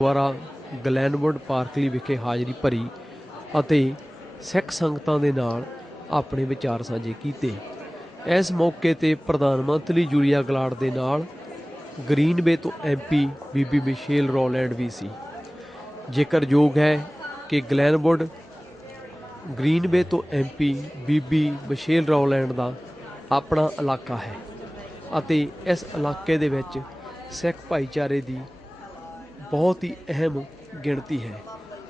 Gurdwara Glenwood Parklea ਵਿਖੇ ਹਾਜ਼ਰੀ ਭਰੀ ਅਤੇ ਸਿੱਖ ਸੰਗਤਾਂ ਦੇ ਨਾਲ ਆਪਣੇ ਵਿਚਾਰ ਸਾਂਝੇ ਕੀਤੇ। ਇਸ ਮੌਕੇ 'ਤੇ ਪ੍ਰਧਾਨ ਮੰਤਰੀ ਜੂਲੀਆ ਗਲਾਰਡ ਦੇ ਨਾਲ ਗ੍ਰੀਨਵੇ ਤੋਂ MP ਬੀਬੀ ਮਿਸ਼ੇਲ ਰੋਲੈਂਡ ਵੀ ਸੀ। ਜ਼ਿਕਰਯੋਗ ਹੈ ਕਿ ਗਲੈਨਵੁੱਡ ਗ੍ਰੀਨਵੇ ਤੋਂ MP ਬੀਬੀ ਮਿਸ਼ੇਲ ਰੋਲੈਂਡ ਦਾ ਆਪਣਾ ਇਲਾਕਾ ਹੈ ਅਤੇ ਇਸ ਇਲਾਕੇ ਦੇ ਵਿੱਚ ਸਿੱਖ ਭਾਈਚਾਰੇ ਦੀ ਬਹੁਤ ਹੀ ਅਹਿਮ ਗਿਣਤੀ ਹੈ।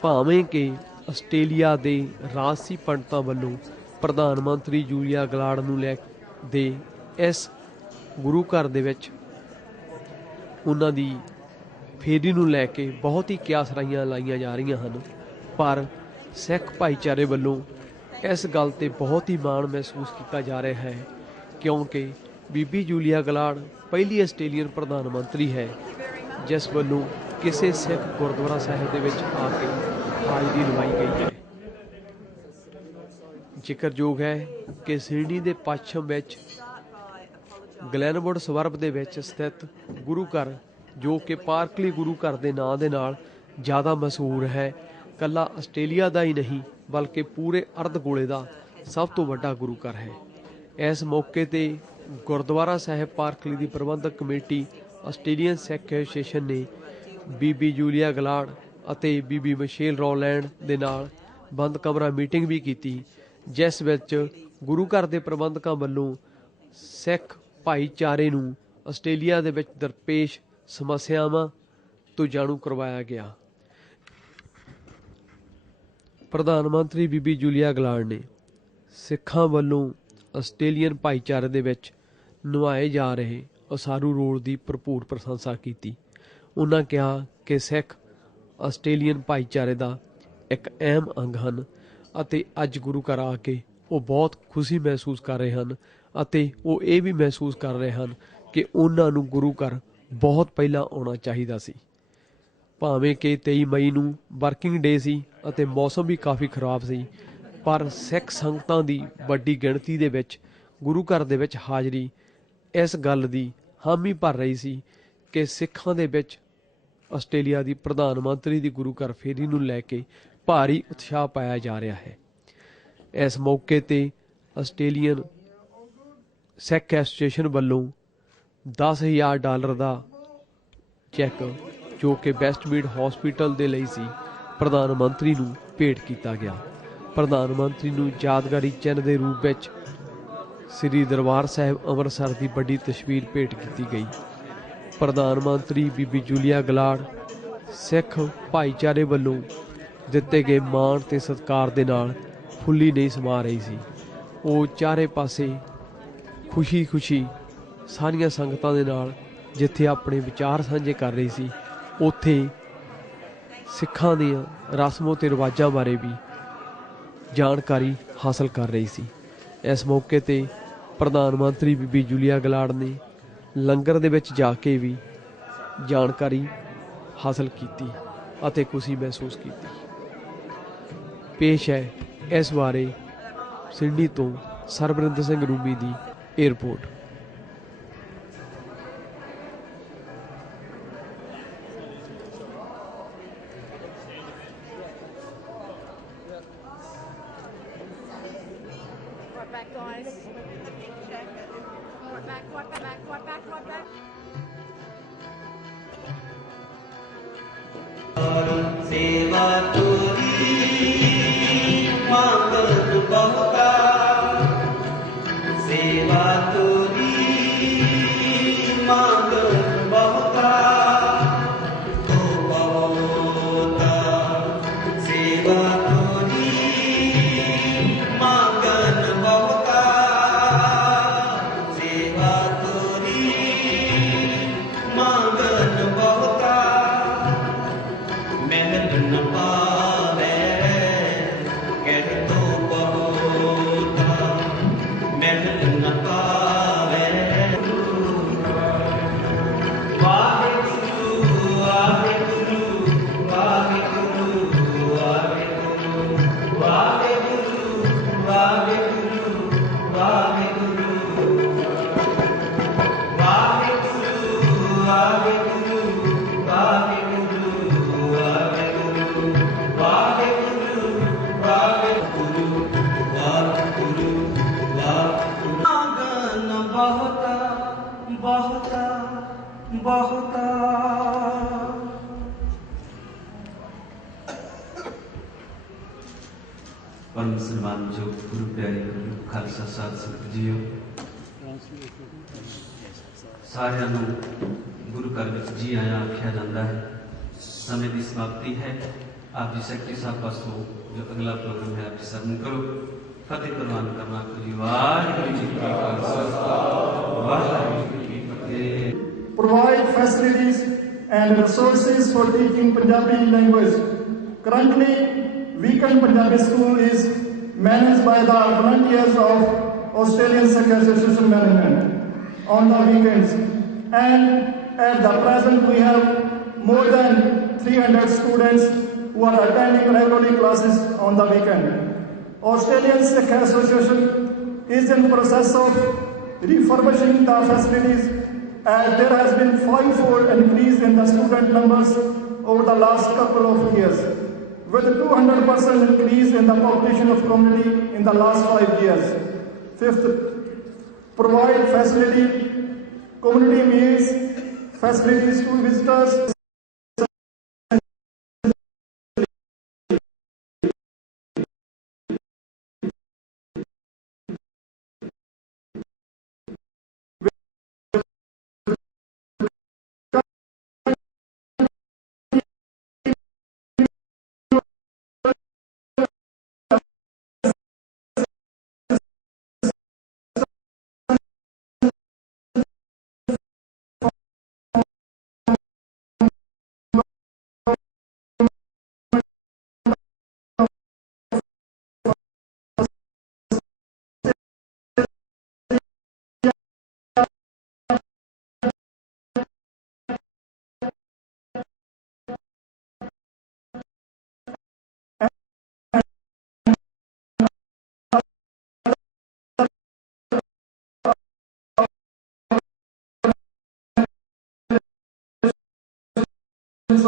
ਭਾਵੇਂ ਕਿ ਆਸਟ੍ਰੇਲੀਆ ਦੇ ਰਾਜਸੀ ਪੰਡਤਾਂ ਵੱਲੋਂ ਪ੍ਰਧਾਨ ਮੰਤਰੀ ਜੂਲੀਆ ਗਲਾਰਡ ਨੂੰ ਲੈ ਦੇ ਇਸ ਗੁਰੂ ਘਰ ਦੇ ਵਿੱਚ ਉਹਨਾਂ ਦੀ ਫੇਰੀ ਨੂੰ ਲੈ ਕੇ ਬਹੁਤ ਹੀ ਕਿਆਸਰਾਈਆਂ ਲਾਈਆਂ ਜਾ ਰਹੀਆਂ ਹਨ, ਪਰ ਸਿੱਖ ਭਾਈਚਾਰੇ ਵੱਲੋਂ ਇਸ ਗੱਲ 'ਤੇ ਬਹੁਤ ਹੀ ਮਾਣ ਮਹਿਸੂਸ ਕੀਤਾ ਜਾ ਰਿਹਾ ਹੈ ਕਿਉਂਕਿ ਬੀਬੀ ਜੂਲੀਆ ਗਲਾਰਡ ਪਹਿਲੀ ਆਸਟ੍ਰੇਲੀਅਨ ਪ੍ਰਧਾਨ ਮੰਤਰੀ ਹੈ ਜਿਸ ਵੱਲੋਂ ਕਿਸੇ ਸਿੱਖ ਗੁਰਦੁਆਰਾ ਸਾਹਿਬ ਦੇ ਵਿੱਚ ਆ ਕੇ ਹਾਜ਼ਰੀ ਲਵਾਈ ਗਈ ਹੈ। ਜ਼ਿਕਰਯੋਗ ਹੈ ਕਿ ਸਿਡਨੀ ਦੇ ਪੱਛਮ ਵਿੱਚ ਗਲੈਨਵੁੱਡ ਸਵਰਬ ਦੇ ਵਿੱਚ ਸਥਿਤ ਗੁਰੂ ਘਰ ਜੋ ਕਿ ਪਾਰਕਲੀ ਗੁਰੂ ਘਰ ਦੇ ਨਾਂ ਦੇ ਨਾਲ ਜ਼ਿਆਦਾ ਮਸ਼ਹੂਰ ਹੈ, ਇਕੱਲਾ ਆਸਟ੍ਰੇਲੀਆ ਦਾ ਹੀ ਨਹੀਂ ਬਲਕਿ ਪੂਰੇ ਅਰਧ ਗੋਲੇ ਦਾ ਸਭ ਤੋਂ ਵੱਡਾ ਗੁਰੂ ਘਰ ਹੈ। ਇਸ ਮੌਕੇ 'ਤੇ ਗੁਰਦੁਆਰਾ ਸਾਹਿਬ ਪਾਰਕਲੀ ਦੀ ਪ੍ਰਬੰਧਕ ਕਮੇਟੀ ਆਸਟ੍ਰੇਲੀਅਨ ਸਿੱਖ ਐਸੋਸੀਏਸ਼ਨ ਨੇ ਬੀਬੀ ਜੂਲੀਆ ਗਲਾਰਡ ਅਤੇ ਬੀਬੀ ਮਿਸ਼ੇਲ ਰੋਲੈਂਡ ਦੇ ਨਾਲ ਬੰਦ ਕਮਰਾ ਮੀਟਿੰਗ ਵੀ ਕੀਤੀ, ਜਿਸ ਵਿੱਚ ਗੁਰੂ ਘਰ ਦੇ ਪ੍ਰਬੰਧਕਾਂ ਵੱਲੋਂ ਸਿੱਖ ਭਾਈਚਾਰੇ ਨੂੰ ਆਸਟ੍ਰੇਲੀਆ ਦੇ ਵਿੱਚ ਦਰਪੇਸ਼ ਸਮੱਸਿਆਵਾਂ ਤੋਂ ਜਾਣੂ ਕਰਵਾਇਆ ਗਿਆ। ਪ੍ਰਧਾਨ ਮੰਤਰੀ ਬੀਬੀ ਜੂਲੀਆ ਗਲਾਰਡ ਨੇ ਸਿੱਖਾਂ ਵੱਲੋਂ ਆਸਟ੍ਰੇਲੀਅਨ ਭਾਈਚਾਰੇ ਦੇ ਵਿੱਚ ਨਿਭਾਏ ਜਾ ਰਹੇ ਉਸਾਰੂ ਰੋਲ ਦੀ ਭਰਪੂਰ ਪ੍ਰਸ਼ੰਸਾ ਕੀਤੀ। ਉਹਨਾਂ ਕਿਹਾ ਕਿ ਸਿੱਖ ਆਸਟ੍ਰੇਲੀਅਨ ਭਾਈਚਾਰੇ ਦਾ ਇੱਕ ਅਹਿਮ ਅੰਗ ਹਨ ਅਤੇ ਅੱਜ ਗੁਰੂ ਘਰ ਆ ਕੇ ਉਹ ਬਹੁਤ ਖੁਸ਼ੀ ਮਹਿਸੂਸ ਕਰ ਰਹੇ ਹਨ ਅਤੇ ਉਹ ਇਹ ਵੀ ਮਹਿਸੂਸ ਕਰ ਰਹੇ ਹਨ ਕਿ ਉਹਨਾਂ ਨੂੰ ਗੁਰੂ ਘਰ ਬਹੁਤ ਪਹਿਲਾਂ ਆਉਣਾ ਚਾਹੀਦਾ ਸੀ। ਭਾਵੇਂ ਕਿ 23 ਮਈ ਨੂੰ ਵਰਕਿੰਗ ਡੇ ਸੀ ਅਤੇ ਮੌਸਮ ਵੀ ਕਾਫੀ ਖਰਾਬ ਸੀ, ਪਰ ਸਿੱਖ ਸੰਗਤਾਂ ਦੀ ਵੱਡੀ ਗਿਣਤੀ ਦੇ ਵਿੱਚ ਗੁਰੂ ਘਰ ਦੇ ਵਿੱਚ ਹਾਜ਼ਰੀ ਇਸ ਗੱਲ ਦੀ ਹਾਮੀ ਭਰ ਰਹੀ ਸੀ ਕਿ ਸਿੱਖਾਂ ਦੇ ਵਿੱਚ ਆਸਟ੍ਰੇਲੀਆ ਦੀ ਪ੍ਰਧਾਨ ਮੰਤਰੀ ਦੀ ਗੁਰੂ ਘਰ ਫੇਰੀ ਨੂੰ ਲੈ ਕੇ ਭਾਰੀ ਉਤਸ਼ਾਹ ਪਾਇਆ ਜਾ ਰਿਹਾ ਹੈ। ਇਸ ਮੌਕੇ 'ਤੇ ਆਸਟ੍ਰੇਲੀਅਨ ਸਿੱਖ ਐਸੋਸੀਏਸ਼ਨ ਵੱਲੋਂ $10,000 ਦਾ ਚੈੱਕ ਜੋ ਕਿ ਵੈਸਟਮੀਡ ਹਸਪੀਟਲ ਦੇ ਲਈ ਸੀ ਪ੍ਰਧਾਨ ਮੰਤਰੀ ਨੂੰ ਭੇਟ ਕੀਤਾ ਗਿਆ। ਪ੍ਰਧਾਨ ਮੰਤਰੀ ਨੂੰ ਯਾਦਗਾਰੀ ਚਿੰਨ੍ਹ ਦੇ ਰੂਪ ਵਿੱਚ ਸ੍ਰੀ ਦਰਬਾਰ ਸਾਹਿਬ ਅੰਮ੍ਰਿਤਸਰ ਦੀ ਵੱਡੀ ਤਸਵੀਰ ਭੇਟ ਕੀਤੀ ਗਈ। ਪ੍ਰਧਾਨ ਮੰਤਰੀ ਬੀਬੀ ਜੂਲੀਆ ਗਲਾਰਡ ਸਿੱਖ ਭਾਈਚਾਰੇ ਵੱਲੋਂ ਦਿੱਤੇ ਗਏ ਮਾਣ ਤੇ ਸਤਿਕਾਰ ਦੇ ਨਾਲ ਫੁੱਲੀ ਨਹੀਂ ਸਮਾ ਰਹੀ ਸੀ। ਉਹ ਚਾਰੇ ਪਾਸੇ ਖੁਸ਼ੀ ਸਾਰੀਆਂ ਸੰਗਤਾਂ ਦੇ ਨਾਲ ਜਿੱਥੇ ਆਪਣੇ ਵਿਚਾਰ ਸਾਂਝੇ ਕਰ ਰਹੀ ਸੀ, ਉੱਥੇ ਸਿੱਖਾਂ ਦੀਆਂ ਰਸਮੋ ਤੇ ਰਿਵਾਜਾਂ ਬਾਰੇ ਵੀ ਜਾਣਕਾਰੀ ਹਾਸਲ ਕਰ ਰਹੀ ਸੀ। ਇਸ ਮੌਕੇ 'ਤੇ ਪ੍ਰਧਾਨ ਮੰਤਰੀ ਬੀਬੀ ਜੂਲੀਆ ਗਲਾਰਡ ਨੇ ਲੰਗਰ ਦੇ ਵਿੱਚ ਜਾ ਕੇ ਵੀ ਜਾਣਕਾਰੀ ਹਾਸਲ ਕੀਤੀ ਅਤੇ ਖੁਸ਼ੀ ਮਹਿਸੂਸ ਕੀਤੀ। ਪੇਸ਼ ਹੈ ਇਸ ਬਾਰੇ ਸਿਡਨੀ ਤੋਂ ਸਰਬਰਿੰਦਰ ਸਿੰਘ ਰੂਮੀ ਦੀ ਇਹ ਰਿਪੋਰਟ। सेवा तोरी मांगत बहुता, सेवा तोरी मांगत बहुता, तो बहुता सेवा तोरी मांगन बहुता, सेवा तोरी मांगन बहुता, महल न पा परम सम्मानयोग गुरु प्यारे गुरु खालसा साध संगत जीओ, सारिਆਂ ਨੂੰ गुरु घर ਵਿੱਚ जी आया आख्या जाता है। समय की समाप्ति है। आप जी सैकटरी साहब पासों जो अगला प्रोग्राम है आप जी सरन करो। फतेह प्रवान करना जी। वाहिगुरू जी का खालसा, वाहिगुरू जी की फतेह। Provide facilities and resources for teaching Punjabi language. Currently, Weekend Punjabi School is managed by the volunteers of Australian Sikh Association Management on the weekends, and at the present we have more than 300 students who are attending regularly classes on the weekend. Australian Sikh Association is in process of refurbishing the facilities, as there has been 5-fold increase in the student numbers over the last couple of years, with 200% increase in the population of community in the last 5 years. Fifth, provide community meals, facilities to visitors.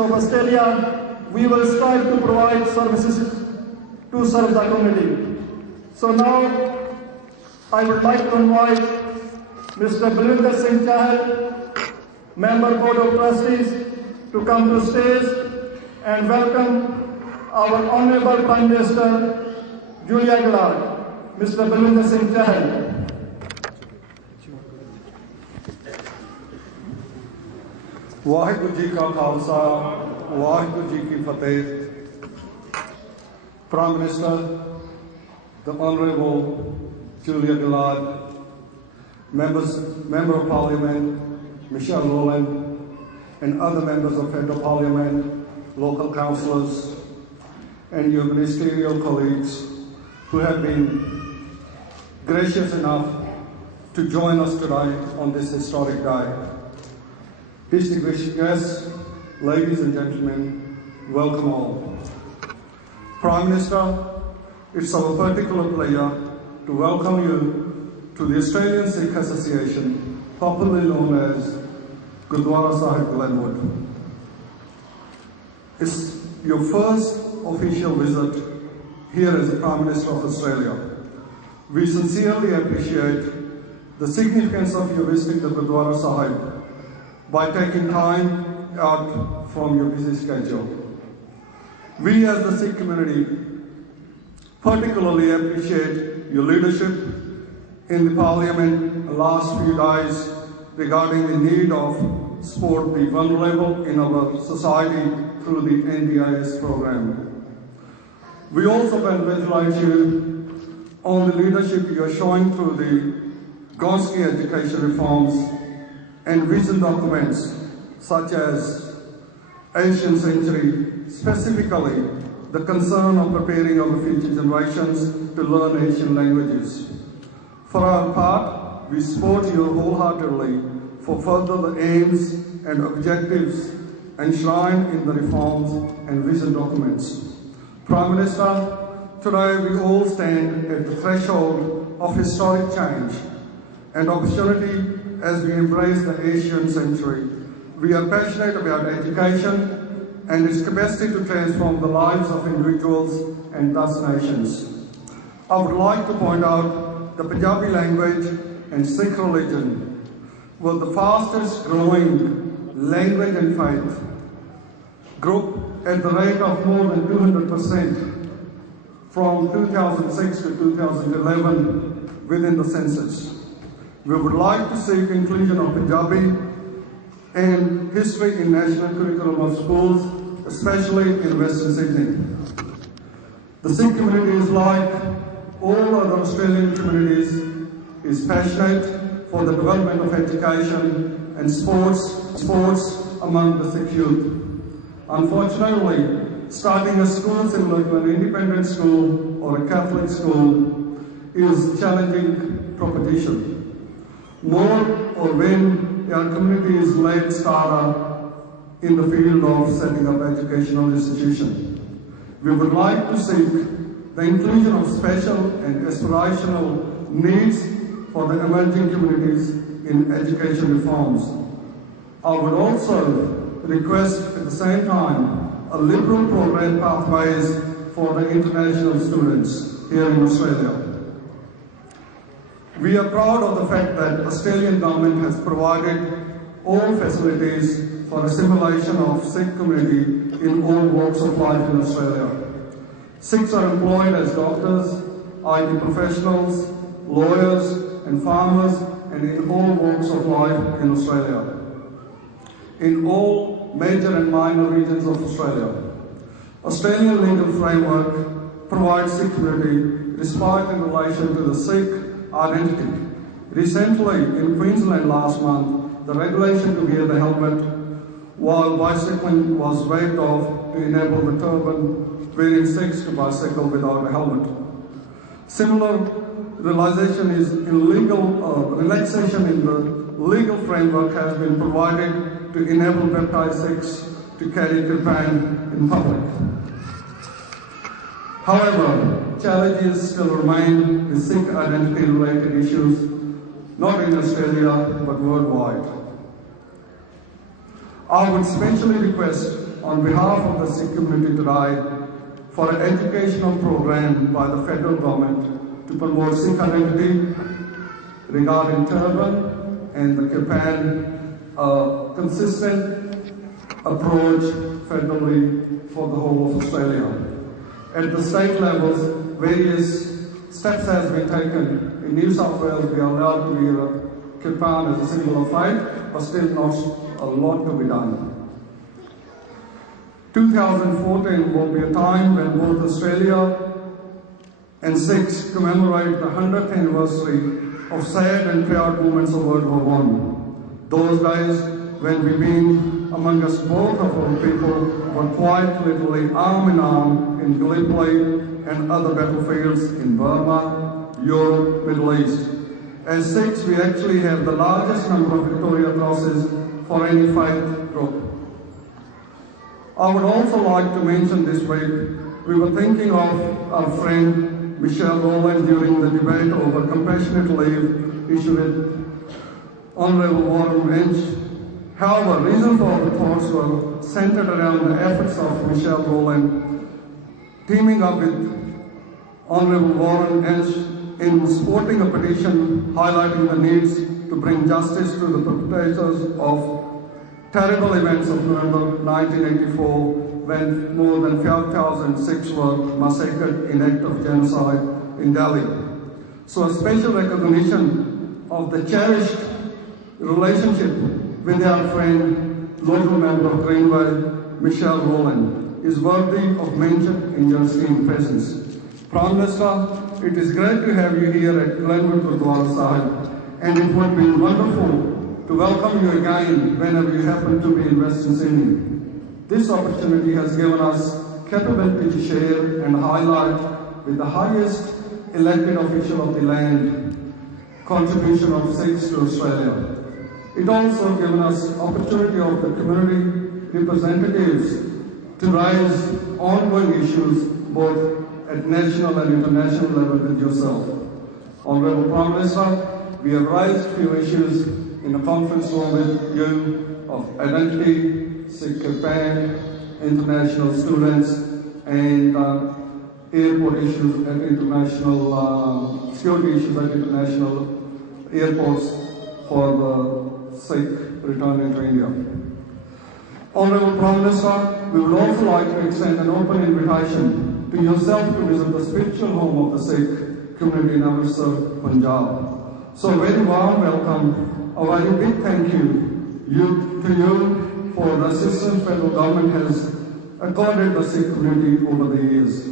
Of Australia, we will strive to provide services to serve the community. So now, I would like to invite Mr. Balwinder Singh Chahal, Member Board of Trustees, to come to stage and welcome our Honourable Prime Minister, Julia Gillard. Mr. Balwinder Singh Chahal. Waheguru ji का खालसा, वाहिगुरू जी की फतेह। Prime Minister, the Honourable Julia Gillard, Member of Parliament Michelle Rowland, and other members of Federal Parliament, local councillors, and your ministerial colleagues who have been gracious enough to join us today on this historic day. Distinguished guests, ladies and gentlemen, welcome all. Prime Minister, it's our particular pleasure to welcome you to the Australian Sikh Association, popularly known as Gurdwara Sahib Glenwood. It's your first official visit here as the Prime Minister of Australia. We sincerely appreciate the significance of your visiting the Gurdwara Sahib by taking time out from your busy schedule. We as the Sikh community particularly appreciate your leadership in the Parliament the last few days regarding the need of support the vulnerable in our society through the NDIS program. We also congratulate you on the leadership you are showing through the Gonski education reforms and vision documents such as Asian Century, specifically the concern of preparing our future generations to learn Asian languages. For our part, we support you wholeheartedly for further the aims and objectives enshrined in the reforms and vision documents. Prime Minister, today we all stand at the threshold of historic change and opportunity as we embrace the Asian century. We are passionate about education and its capacity to transform the lives of individuals and thus nations. I would like to point out the Punjabi language and Sikh religion were the fastest growing language and faith group at the rate of more than 200% from 2006 to 2011 within the census. We would like to seek inclusion of Punjabi and history in national curriculum of schools, especially in Western Sydney. The Sikh community is like all other Australian communities, is passionate for the development of education and sports among the Sikh youth. Unfortunately, starting a school similar to an independent school or a Catholic school is a challenging proposition. More or when our community is late starter in the field of setting up educational institutions. We would like to seek the inclusion of special and aspirational needs for the emerging communities in education reforms. I would also request at the same time a liberal program pathways for the international students here in Australia. We are proud of the fact that Australian government has provided all facilities for assimilation of Sikh community in all walks of life in Australia. Sikhs are employed as doctors, IT professionals, lawyers and farmers, and in all walks of life in Australia. In all major and minor regions of Australia. Australian legal framework provides security respite in relation to the Sikh identity. Recently, in Queensland last month, the regulation to wear the helmet while bicycling was waived off to enable the turban wearing Sikhs to bicycle without a helmet. Similar relaxation in the legal framework has been provided to enable baptized Sikhs to carry kirpan in public. However, challenges still remain with Sikh identity-related issues, not in Australia, but worldwide. I would specially request, on behalf of the Sikh community today, for an educational program by the federal government to promote Sikh identity regarding turban and the kirpan, a consistent approach federally for the whole of Australia. At the state levels, various steps has been taken. In New South Wales, we are allowed to wear a kirpan as a symbol of faith, but still not a lot to be done. 2014 will be a time when both Australia and Sikhs commemorate the 100th anniversary of sad and proud moments of World War I. Those days when we being amongst both of our people were quite literally arm in arm in Gallipoli and other battlefields in Burma, Europe, Middle East. As Sikhs, we actually have the largest number of Victoria Crosses for any faith group. I would also like to mention this week, we were thinking of our friend Michelle Rowland during the debate over compassionate leave issued with Honourable Warren Lynch. However, reason for the thoughts were centered around the efforts of Michelle Rowland teaming up with Honourable Warren Lynch in supporting a petition highlighting the needs to bring justice to the perpetrators of terrible events of November 1984 when more than 5,000 Sikhs were massacred in act of genocide in Delhi. So a special recognition of the cherished relationship with our friend, local member of Greenway, Michelle Rowland, is worthy of mention in your esteemed presence. Prime Minister, it is great to have you here at Gillard Gurdwara Sahib, and it would be wonderful to welcome you again whenever you happen to be in Western Sydney. This opportunity has given us capability to share and highlight with the highest elected official of the land contribution of Sikhs to Australia. It also given us opportunity of the community representatives to raise ongoing issues both at national and international level with yourself. Honourable Prime Minister, we have raised a few issues in a conference room with you of identity, Sikh kirpan, international students, and airport issues at international, security issues at international airports for the Sikh returning to India. Honourable Prime Minister, we would also like to extend an open invitation to yourself to visit the spiritual home of the Sikh community in Amritsar, Punjab. So a very warm welcome, a very big thank you to you for the assistance federal government has accorded the Sikh community over the years.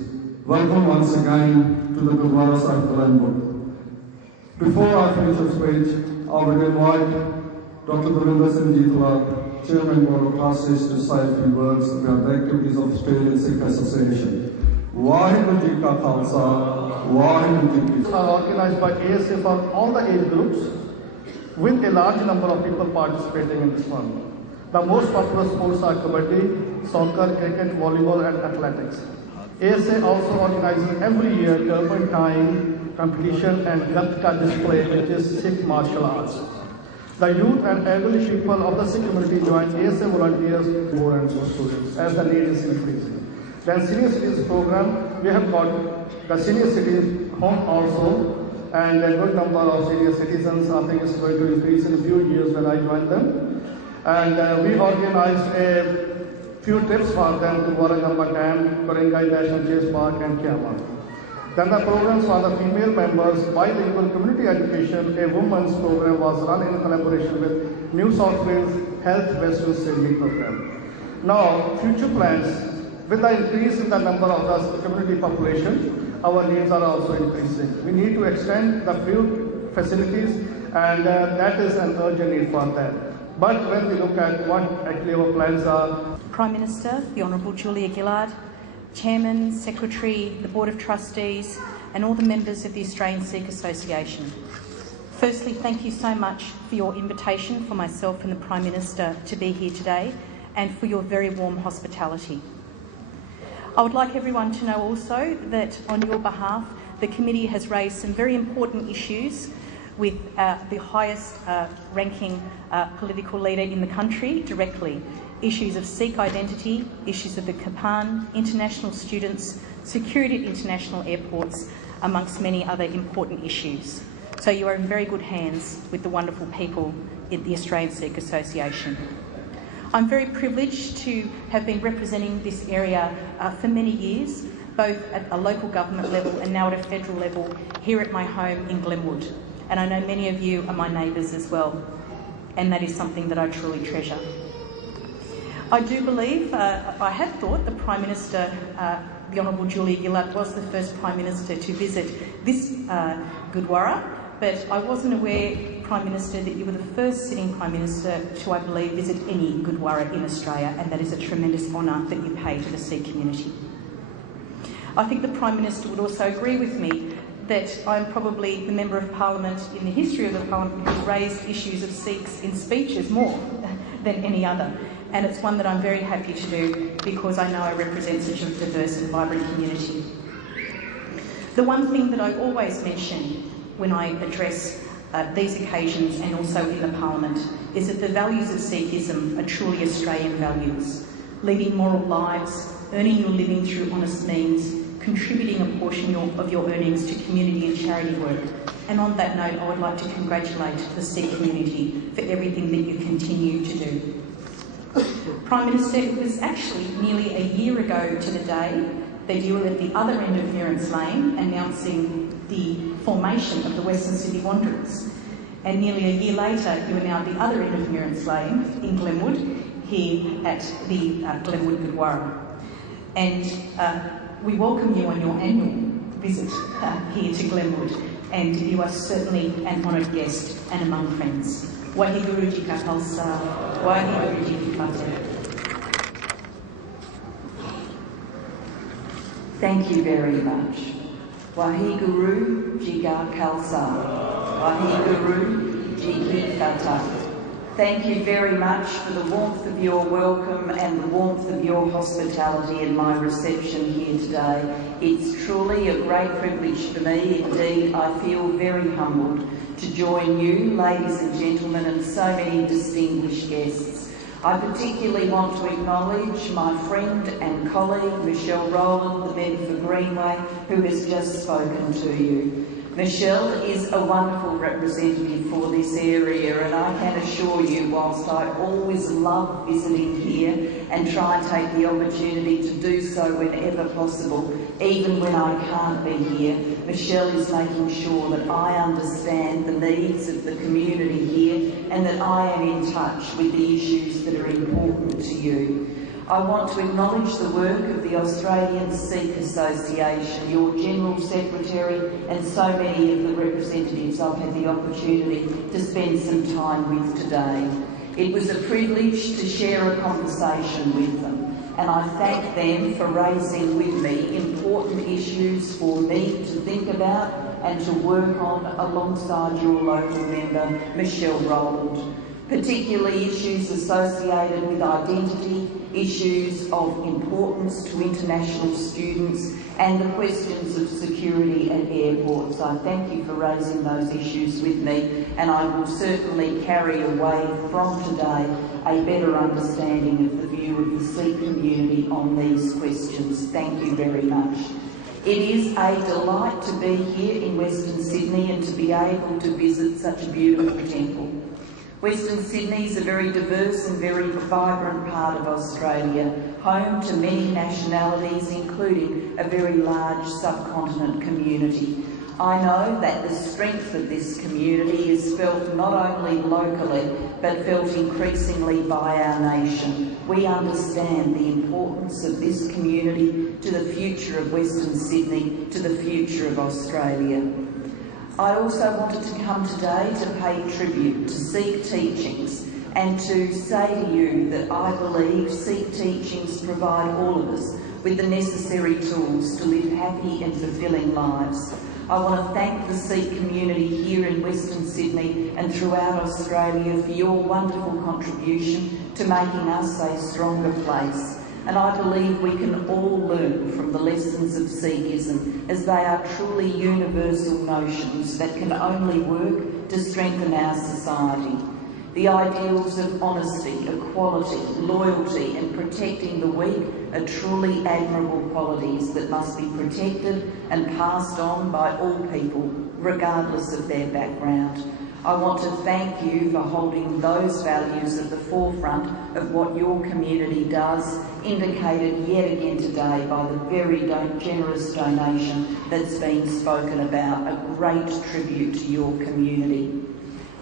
Welcome once again to the Gurdwara Sahib Gillard. Before I finish the speech, I would invite Dr. Davinder Singh Jeetwala, Chairman Board of Trustees, to say a few words about the activities of Australian Sikh Association. Vaheguru Ji Ka Khalsa, Vaheguru Ji Ki Fateh. Are organized by ASA for all the age groups, with a large number of people participating in this one. The most popular sports are kabaddi, soccer, cricket, volleyball and athletics. ASA also organizes every year turpentine competition and Gatka display, which is Sikh martial arts. The youth and elderly people of the Sikh community join ASA volunteers, more and more students as the need is increasing. Then senior citizens program, we have got the senior citizens home also, and a good number of senior citizens, I think is going to increase in a few years when I join them. And we organized a few trips for them to Warangamba Dam, Korengai National Chase Park and Kiama. Then the programs for the female members, bilingual community education, a women's program was run in collaboration with New South Wales Health Western Sydney program. Now, future plans, with the increase in the number of the community population, our needs are also increasing. We need to extend the field facilities, and that is an urgent need for that. But when we look at what actually our plans are, Prime Minister, the Honourable Julia Gillard, Chairman, Secretary, the Board of Trustees and all the members of the Australian Sikh Association. Firstly, thank you so much for your invitation for myself and the Prime Minister to be here today and for your very warm hospitality. I would like everyone to know also that on your behalf, the committee has raised some very important issues with the highest ranking political leader in the country directly. Issues of Sikh identity, issues of the Kapan, international students, security at international airports, amongst many other important issues. So you are in very good hands with the wonderful people in the Australian Sikh Association. I'm very privileged to have been representing this area for many years, both at a local government level and now at a federal level here at my home in Glenwood. And I know many of you are my neighbours as well, and that is something that I truly treasure. I do believe, I had thought the Prime Minister, the Honourable Julia Gillard, was the first Prime Minister to visit this Gurdwara, but I wasn't aware, Prime Minister, that you were the first sitting Prime Minister to, I believe, visit any Gurdwara in Australia, and that is a tremendous honour that you pay to the Sikh community. I think the Prime Minister would also agree with me that I'm probably the Member of Parliament in the history of the Parliament who's raised issues of Sikhs in speeches more than any other. And it's one that I'm very happy to do because I know I represent such a diverse and vibrant community. The one thing that I always mention when I address these occasions and also in the Parliament is that the values of Sikhism are truly Australian values. Leading moral lives, earning your living through honest means, contributing a portion of your earnings to community and charity work. And on that note, I would like to congratulate the Sikh community for everything that you continue to do. Prime Minister, it was actually nearly a year ago to the day that you were at the other end of Merrins Lane announcing the formation of the Western Sydney Wanderers. And nearly a year later, you are now at the other end of Merrins Lane in Glenwood, here at the Glenwood Gurdwara. And we welcome you on your annual visit here to Glenwood, and you are certainly an honoured guest and among friends. Waheguru Ji Ka Khalsa, Waheguru Ji Ki Fateh. Thank you very much. Waheguru Ji Ka Khalsa, Waheguru Ji Ki Fateh. Thank you very much for the warmth of your welcome and the warmth of your hospitality in my reception here today. It's truly a great privilege for me. Indeed, I feel very humbled to join you, ladies and gentlemen, and so many distinguished guests. I particularly want to acknowledge my friend and colleague, Michelle Rowland, the Bedford Greenway, who has just spoken to you. Michelle is a wonderful representative for this area, and I can assure you, whilst I always love visiting here and try and take the opportunity to do so whenever possible, even when I can't be here, Michelle is making sure that I understand the needs of the community here and that I am in touch with the issues that are important to you. I want to acknowledge the work of the Australian Sikh Association, your General Secretary, and so many of the representatives I've had the opportunity to spend some time with today. It was a privilege to share a conversation with them, and I thank them for raising with me important issues for me to think about and to work on alongside your local member, Michelle Rowland. Particularly issues associated with identity, issues of importance to international students, and the questions of security at airports. I thank you for raising those issues with me, and I will certainly carry away from today a better understanding of the view of the Sikh community on these questions. Thank you very much. It is a delight to be here in Western Sydney and to be able to visit such a beautiful temple. Western Sydney is a very diverse and very vibrant part of Australia, home to many nationalities, including a very large subcontinent community. I know that the strength of this community is felt not only locally, but felt increasingly by our nation. We understand the importance of this community to the future of Western Sydney, to the future of Australia. I also wanted to come today to pay tribute to Sikh teachings and to say to you that I believe Sikh teachings provide all of us with the necessary tools to live happy and fulfilling lives. I want to thank the Sikh community here in Western Sydney and throughout Australia for your wonderful contribution to making us a stronger place. And I believe we can all learn from the lessons of Sikhism, as they are truly universal notions that can only work to strengthen our society. The ideals of honesty, equality, loyalty and protecting the weak are truly admirable qualities that must be protected and passed on by all people, regardless of their background. I want to thank you for holding those values at the forefront of what your community does, indicated yet again today by the very generous donation that's been spoken about, a great tribute to your community.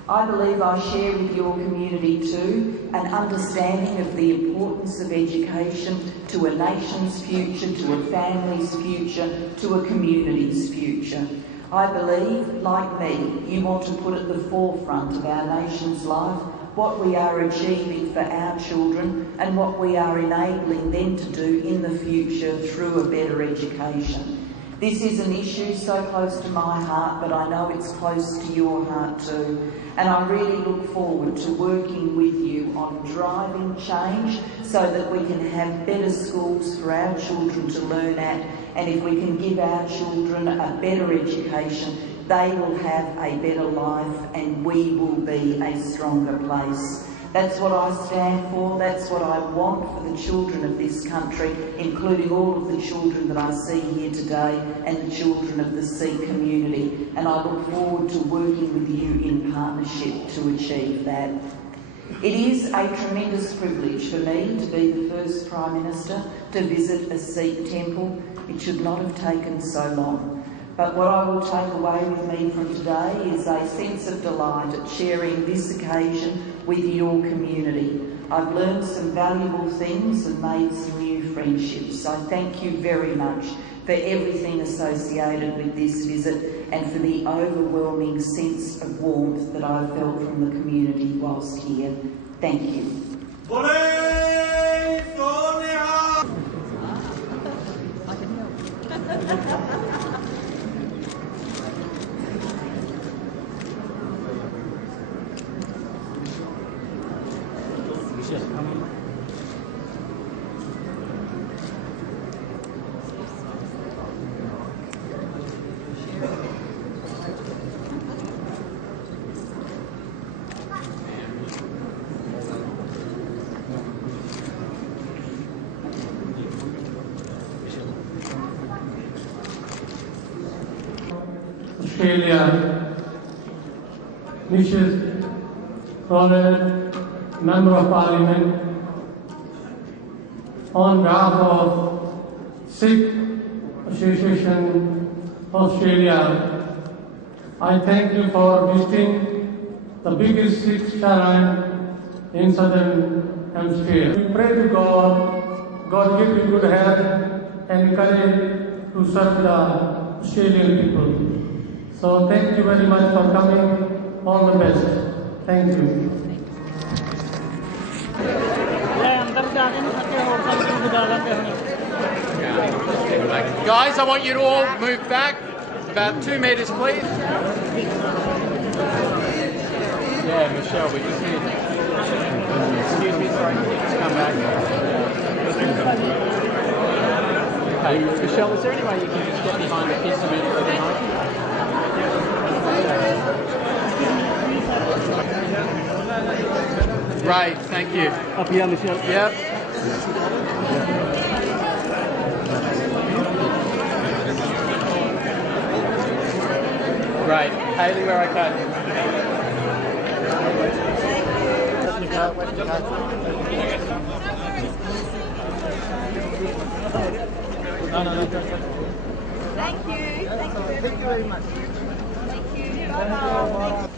I believe I share with your community too an understanding of the importance of education to a nation's future, to a family's future, to a community's future. I believe, like me, you want to put at the forefront of our nation's life what we are achieving for our children and what we are enabling them to do in the future through a better education. This is an issue so close to my heart, but I know it's close to your heart too. And I really look forward to working with you on driving change so that we can have better schools for our children to learn at. And if we can give our children a better education, they will have a better life and we will be a stronger place. That's what I stand for, that's what I want for the children of this country, including all of the children that I see here today and the children of the Sikh community. And I look forward to working with you in partnership to achieve that. It is a tremendous privilege for me to be the first Prime Minister to visit a Sikh temple. It should not have taken so long. But what I will take away with me from today is a sense of delight at sharing this occasion with your community. I've learned some valuable things and made some new friendships. I thank you very much for everything associated with this visit and for the overwhelming sense of warmth that I've felt from the community whilst here. Thank you. Australia, Mrs. Honored Member of Parliament, on behalf of Sikh Association Australia, I thank you for visiting the biggest Sikh shrine in Southern Hemisphere. We pray to God give you good health and courage to serve the Australian people. So thank you very much for coming. All the best. Thank you. Guys, I want you to all move back about 2 metres, please. Yeah, Michelle, we just need. Excuse me, sorry, can you just come back? Hey, Michelle, is there any way you can just get behind the kids a minute for the mic? Great, thank you. Up here, Michelle. Yep. Great. Hayley, we're okay. No. Thank you. Thank you very much. Thank you. Bye-bye.